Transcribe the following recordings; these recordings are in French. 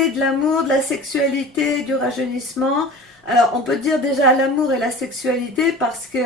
côté de l'amour, de la sexualité, du rajeunissement. Alors, on peut dire déjà l'amour et la sexualité parce que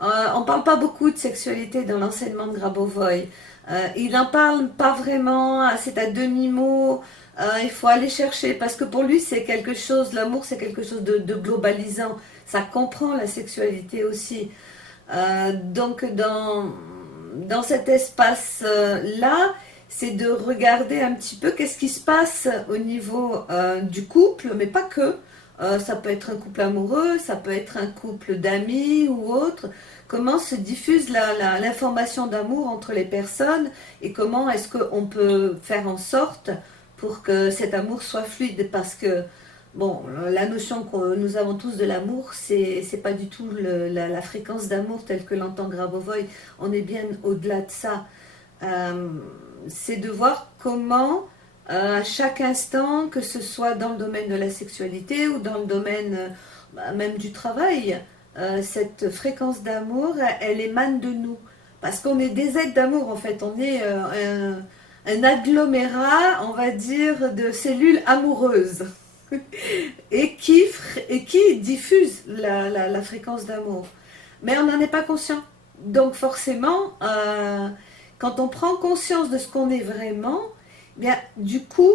on parle pas beaucoup de sexualité dans l'enseignement de Grabovoi. Il n'en parle pas vraiment, c'est à demi-mot. Il faut aller chercher parce que pour lui, c'est quelque chose, l'amour, c'est quelque chose de globalisant. Ça comprend la sexualité aussi. Donc, dans cet espace-là, c'est de regarder un petit peu qu'est-ce qui se passe au niveau du couple, mais pas que. Ça peut être un couple amoureux, ça peut être un couple d'amis ou autre. Comment se diffuse l'information d'amour entre les personnes et comment est-ce qu'on peut faire en sorte pour que cet amour soit fluide. Parce que, bon, la notion que nous avons tous de l'amour, c'est pas du tout la fréquence d'amour telle que l'entend Grabovoi. On est bien au-delà de ça. Euh, c'est de voir comment à chaque instant, que ce soit dans le domaine de la sexualité ou dans le domaine même du travail, cette fréquence d'amour, elle émane de nous. Parce qu'on est des êtres d'amour en fait, on est un agglomérat, on va dire, de cellules amoureuses et qui diffusent la fréquence d'amour. Mais on n'en est pas conscient. Donc forcément, quand on prend conscience de ce qu'on est vraiment, bien, du coup,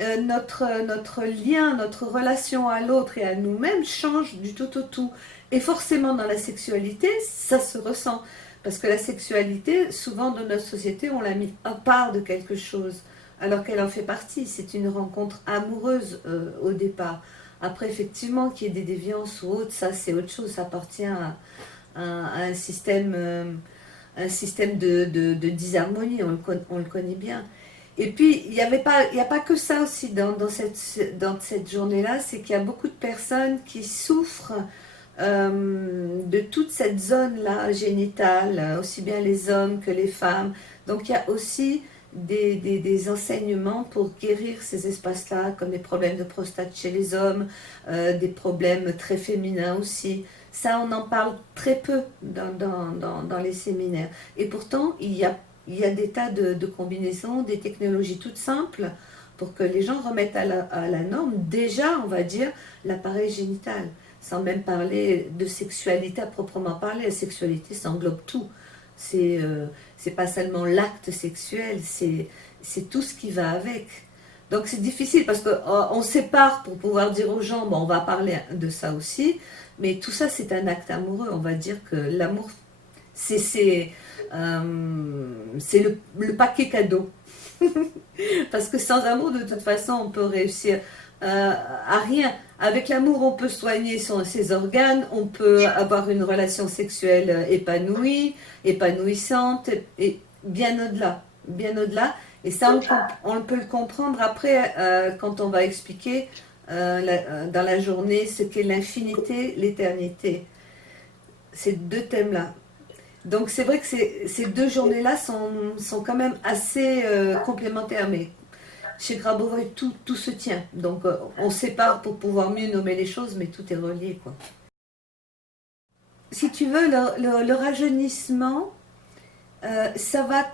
notre lien, notre relation à l'autre et à nous-mêmes change du tout au tout. Et forcément, dans la sexualité, ça se ressent. Parce que la sexualité, souvent dans notre société, on l'a mis à part de quelque chose, alors qu'elle en fait partie. C'est une rencontre amoureuse au départ. Après, effectivement, qu'il y ait des déviances ou autre, ça c'est autre chose. Ça appartient à un système de disharmonie, on le connaît bien. Et puis, il y a pas que ça aussi dans cette journée-là, c'est qu'il y a beaucoup de personnes qui souffrent de toute cette zone-là génitale, aussi bien les hommes que les femmes. Donc, il y a aussi des enseignements pour guérir ces espaces-là, comme des problèmes de prostate chez les hommes, des problèmes très féminins aussi. Ça, on en parle très peu dans les séminaires. Et pourtant, il y a des tas de combinaisons, des technologies toutes simples pour que les gens remettent à la norme, déjà, on va dire, l'appareil génital. Sans même parler de sexualité à proprement parler. La sexualité, ça englobe tout. C'est pas seulement l'acte sexuel, c'est tout ce qui va avec. Donc c'est difficile parce qu'on sépare pour pouvoir dire aux gens, bon, on va parler de ça aussi, mais tout ça c'est un acte amoureux. On va dire que l'amour, c'est le paquet cadeau. Parce que sans amour, de toute façon, on peut réussir à rien. Avec l'amour, on peut soigner ses organes, on peut avoir une relation sexuelle épanouie, épanouissante, et bien au-delà. Bien au-delà. Et ça, on peut le comprendre après quand on va expliquer dans la journée ce qu'est l'infinité, l'éternité. Ces deux thèmes-là. Donc c'est vrai que ces deux journées-là sont quand même assez complémentaires, mais chez Grabovoi, tout se tient. Donc on sépare pour pouvoir mieux nommer les choses, mais tout est relié, quoi. Si tu veux, le rajeunissement, ça va...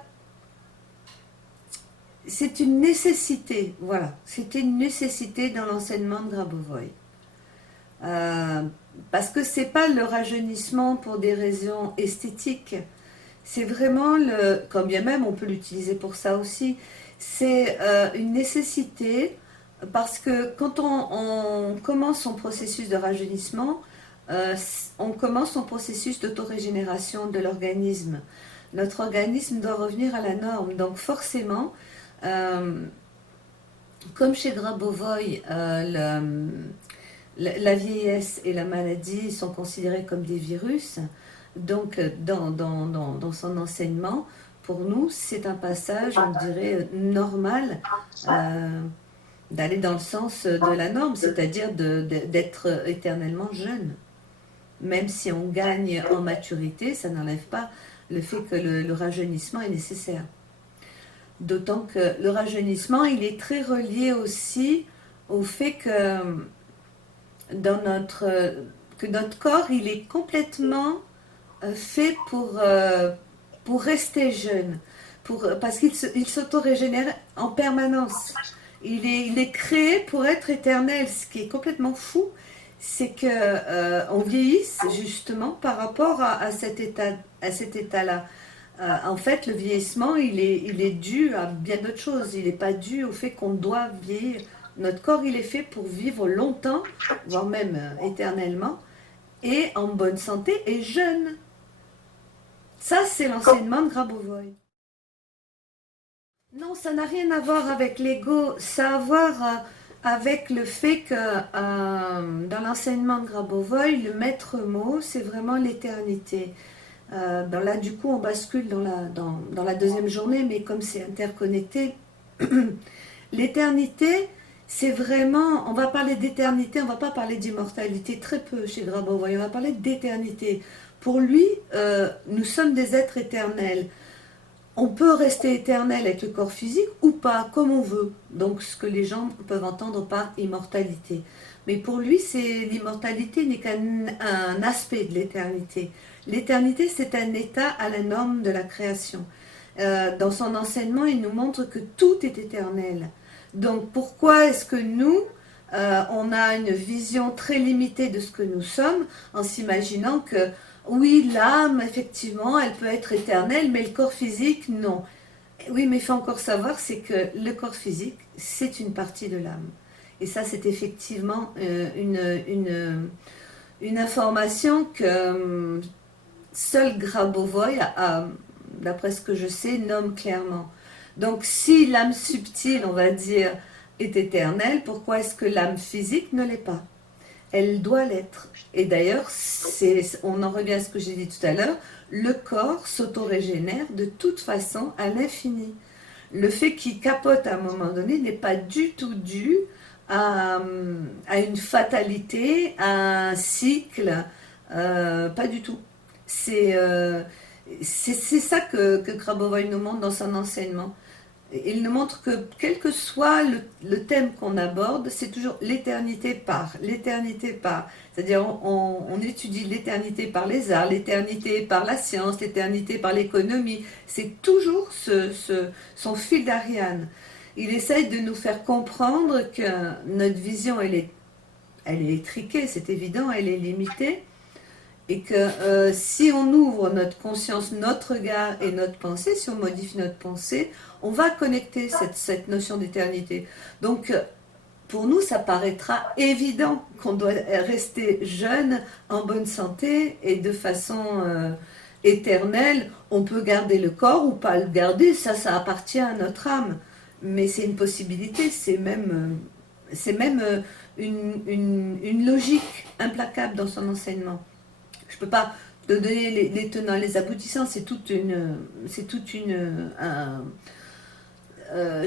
C'est une nécessité, voilà. C'était une nécessité dans l'enseignement de Grabovoi. Parce que c'est pas le rajeunissement pour des raisons esthétiques. C'est vraiment quand bien même on peut l'utiliser pour ça aussi, c'est une nécessité parce que quand on commence son processus de rajeunissement, on commence son processus d'autorégénération de l'organisme. Notre organisme doit revenir à la norme. Donc forcément, comme chez Grabovoi, la vieillesse et la maladie sont considérées comme des virus. Donc, dans son enseignement, pour nous, c'est un passage, on dirait, normal d'aller dans le sens de la norme, c'est-à-dire d'être éternellement jeune. Même si on gagne en maturité, ça n'enlève pas le fait que le rajeunissement est nécessaire. D'autant que le rajeunissement, il est très relié aussi au fait que que notre corps, il est complètement fait pour rester jeune, parce qu'il s'auto-régénère en permanence. il est créé pour être éternel. Ce qui est complètement fou, c'est que on vieillisse justement par rapport à cet état-là. En fait, le vieillissement, il est dû à bien d'autres choses. Il n'est pas dû au fait qu'on doit vieillir. Notre corps, il est fait pour vivre longtemps, voire même éternellement, et en bonne santé et jeune. Ça, c'est l'enseignement de Grabovoi. Non, ça n'a rien à voir avec l'ego. Ça a à voir avec le fait que dans l'enseignement de Grabovoi, le maître mot, c'est vraiment l'éternité. Là, du coup, on bascule dans la deuxième journée, mais comme c'est interconnecté, l'éternité, c'est vraiment, on va parler d'éternité, on va pas parler d'immortalité, très peu chez Grabovoi, on va parler d'éternité. Pour lui, nous sommes des êtres éternels. On peut rester éternel avec le corps physique ou pas, comme on veut. Donc, ce que les gens peuvent entendre par immortalité. Mais pour lui, l'immortalité n'est qu'un aspect de l'éternité. L'éternité, c'est un état à la norme de la création. Dans son enseignement, il nous montre que tout est éternel. Donc, pourquoi est-ce que nous, on a une vision très limitée de ce que nous sommes en s'imaginant que oui, l'âme, effectivement, elle peut être éternelle, mais le corps physique, non. Oui, mais il faut encore savoir, c'est que le corps physique, c'est une partie de l'âme. Et ça, c'est effectivement une information que seul Grabovoi, d'après ce que je sais, nomme clairement. Donc, si l'âme subtile, on va dire, est éternelle, pourquoi est-ce que l'âme physique ne l'est pas? Elle doit l'être. Et d'ailleurs, on en revient à ce que j'ai dit tout à l'heure, le corps s'autorégénère de toute façon à l'infini. Le fait qu'il capote à un moment donné n'est pas du tout dû à une fatalité, à un cycle, pas du tout. C'est ça que Grabovoi nous montre dans son enseignement. Il nous montre que quel que soit le thème qu'on aborde, c'est toujours l'éternité par, l'éternité par. C'est-à-dire on étudie l'éternité par les arts, l'éternité par la science, l'éternité par l'économie. C'est toujours son fil d'Ariane. Il essaye de nous faire comprendre que notre vision, elle est étriquée, c'est évident, elle est limitée. Et que si on ouvre notre conscience, notre regard et notre pensée, si on modifie notre pensée, on va connecter cette notion d'éternité. Donc, pour nous, ça paraîtra évident qu'on doit rester jeune, en bonne santé et de façon éternelle. On peut garder le corps ou pas le garder, ça appartient à notre âme. Mais c'est une possibilité, c'est même une logique implacable dans son enseignement. Je ne peux pas te donner les tenants, les aboutissants, je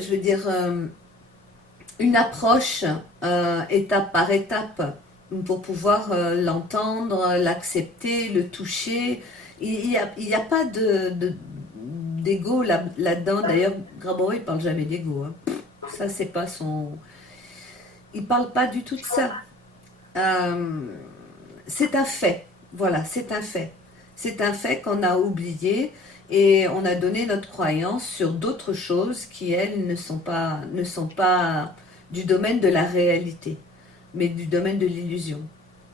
veux dire, une approche étape par étape pour pouvoir l'entendre, l'accepter, le toucher. Il y a pas d'ego là-dedans. D'ailleurs, Grabovoi, il ne parle jamais d'ego. Hein. Ça, c'est pas son... Il ne parle pas du tout de ça. C'est un fait. Voilà, c'est un fait. C'est un fait qu'on a oublié et on a donné notre croyance sur d'autres choses qui, elles, ne sont pas du domaine de la réalité, mais du domaine de l'illusion.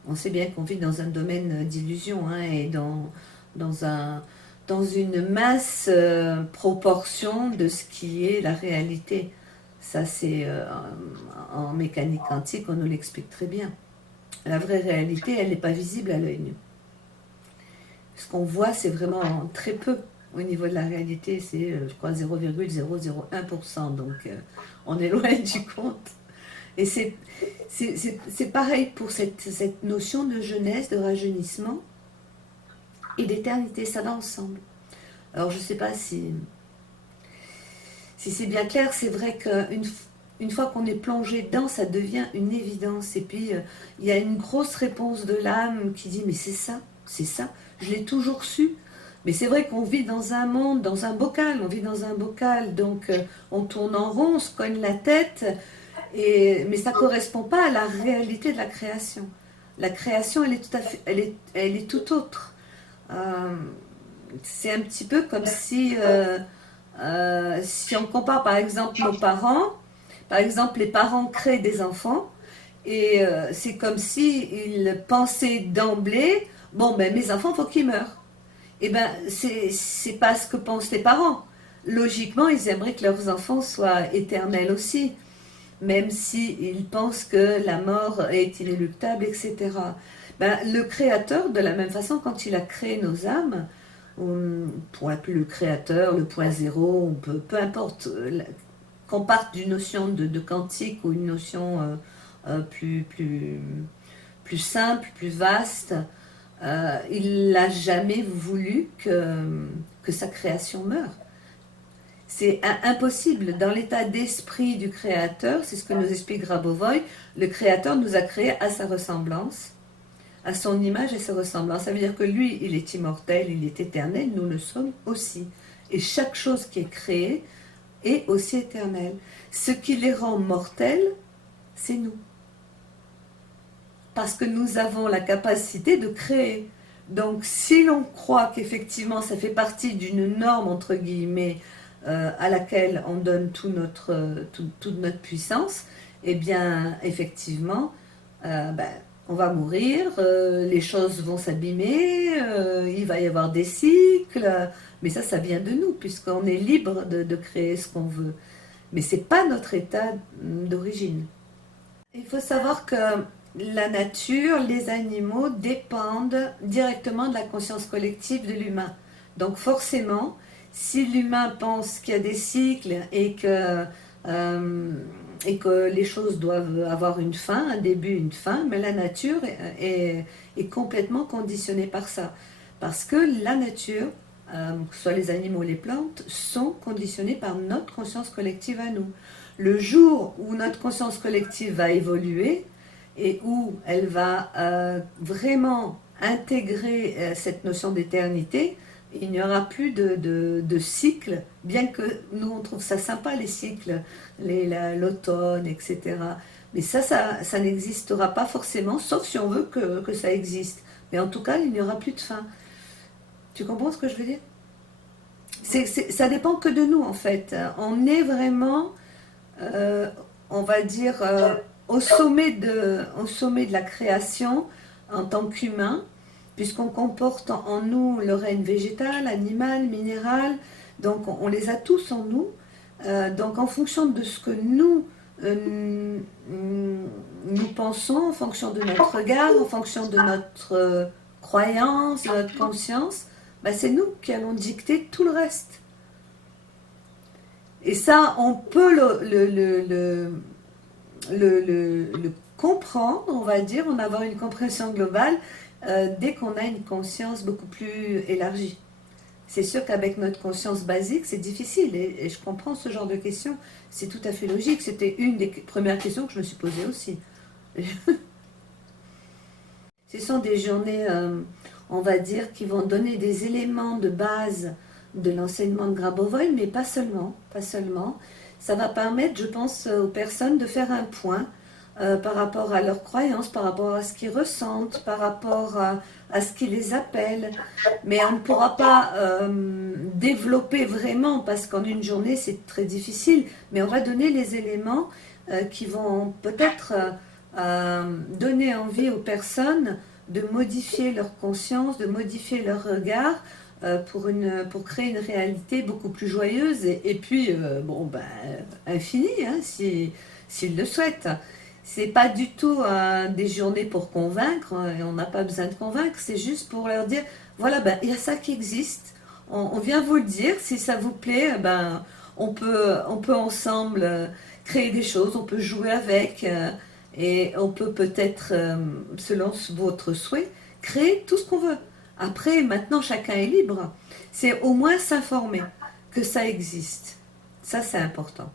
On sait bien qu'on vit dans un domaine d'illusion hein, et dans une mince proportion de ce qui est la réalité. Ça, c'est en mécanique quantique, on nous l'explique très bien. La vraie réalité, elle n'est pas visible à l'œil nu. Ce qu'on voit, c'est vraiment très peu au niveau de la réalité. C'est, je crois, 0,001%. Donc, on est loin du compte. Et c'est pareil pour cette notion de jeunesse, de rajeunissement et d'éternité. Ça va ensemble. Alors, je ne sais pas si c'est bien clair. C'est vrai qu'une fois qu'on est plongé dedans, ça devient une évidence. Et puis, il y a une grosse réponse de l'âme qui dit « Mais c'est ça, je l'ai toujours su. » Mais c'est vrai qu'on vit dans un monde, dans un bocal, donc on tourne en rond, on se cogne la tête, mais ça ne correspond pas à la réalité de la création. La création, elle est tout autre. C'est un petit peu comme si on compare par exemple nos parents. Par exemple, les parents créent des enfants et c'est comme si ils pensaient d'emblée, bon ben mes enfants, faut qu'ils meurent. Eh ben c'est pas ce que pensent les parents. Logiquement, ils aimeraient que leurs enfants soient éternels aussi, même s'ils pensent que la mort est inéluctable, etc. Ben, le Créateur, de la même façon, quand il a créé nos âmes, pour appeler le Créateur, le point zéro, peu importe, qu'on parte d'une notion de quantique ou une notion plus simple, plus vaste, il n'a jamais voulu que sa création meure. C'est impossible. Dans l'état d'esprit du Créateur, c'est ce que nous explique Grabovoi, le Créateur nous a créés à sa ressemblance, à son image et sa ressemblance. Ça veut dire que lui, il est immortel, il est éternel, nous le sommes aussi. Et chaque chose qui est créée est aussi éternelle. Ce qui les rend mortels, c'est nous. Parce que nous avons la capacité de créer. Donc si l'on croit qu'effectivement ça fait partie d'une norme, entre guillemets, à laquelle on donne toute notre puissance, eh bien effectivement, on va mourir, les choses vont s'abîmer, il va y avoir des cycles, mais ça vient de nous, puisqu'on est libre de créer ce qu'on veut. Mais ce n'est pas notre état d'origine. Il faut savoir que la nature, les animaux dépendent directement de la conscience collective de l'humain. Donc forcément, si l'humain pense qu'il y a des cycles et que les choses doivent avoir une fin, un début, une fin, mais la nature est complètement conditionnée par ça. Parce que la nature, que ce soit les animaux ou les plantes, sont conditionnés par notre conscience collective à nous. Le jour où notre conscience collective va évoluer et où elle va vraiment intégrer cette notion d'éternité, il n'y aura plus de cycles, bien que nous on trouve ça sympa les cycles, l'automne, etc. Mais ça n'existera pas forcément, sauf si on veut que ça existe. Mais en tout cas, il n'y aura plus de fin. Tu comprends ce que je veux dire? Ça dépend que de nous en fait. On est vraiment, on va dire, au sommet de la création en tant qu'humain, puisqu'on comporte en nous le règne végétal, animal, minéral, donc on les a tous en nous. Donc en fonction de ce que nous pensons, en fonction de notre regard, en fonction de notre croyance, de notre conscience, c'est nous qui allons dicter tout le reste. Et ça, on peut le comprendre, on va dire, en avoir une compréhension globale dès qu'on a une conscience beaucoup plus élargie. C'est sûr qu'avec notre conscience basique, c'est difficile et je comprends ce genre de questions. C'est tout à fait logique. C'était une des premières questions que je me suis posée aussi. Ce sont des journées, on va dire, qui vont donner des éléments de base de l'enseignement de Grabovoi, mais pas seulement, pas seulement. Ça va permettre, je pense, aux personnes de faire un point par rapport à leurs croyances, par rapport à ce qu'ils ressentent, par rapport à ce qui les appelle. Mais on ne pourra pas développer vraiment, parce qu'en une journée, c'est très difficile, mais on va donner les éléments qui vont peut-être donner envie aux personnes de modifier leur conscience, de modifier leur regard, pour créer une réalité beaucoup plus joyeuse et puis infinie, hein, s'ils le souhaitent. C'est pas du tout des journées pour convaincre, et on n'a pas besoin de convaincre, c'est juste pour leur dire, voilà, il y a ça qui existe, on vient vous le dire, si ça vous plaît, on peut ensemble créer des choses, on peut jouer avec, et on peut peut-être, selon votre souhait, créer tout ce qu'on veut. Après, maintenant, chacun est libre. C'est au moins s'informer que ça existe. Ça, c'est important.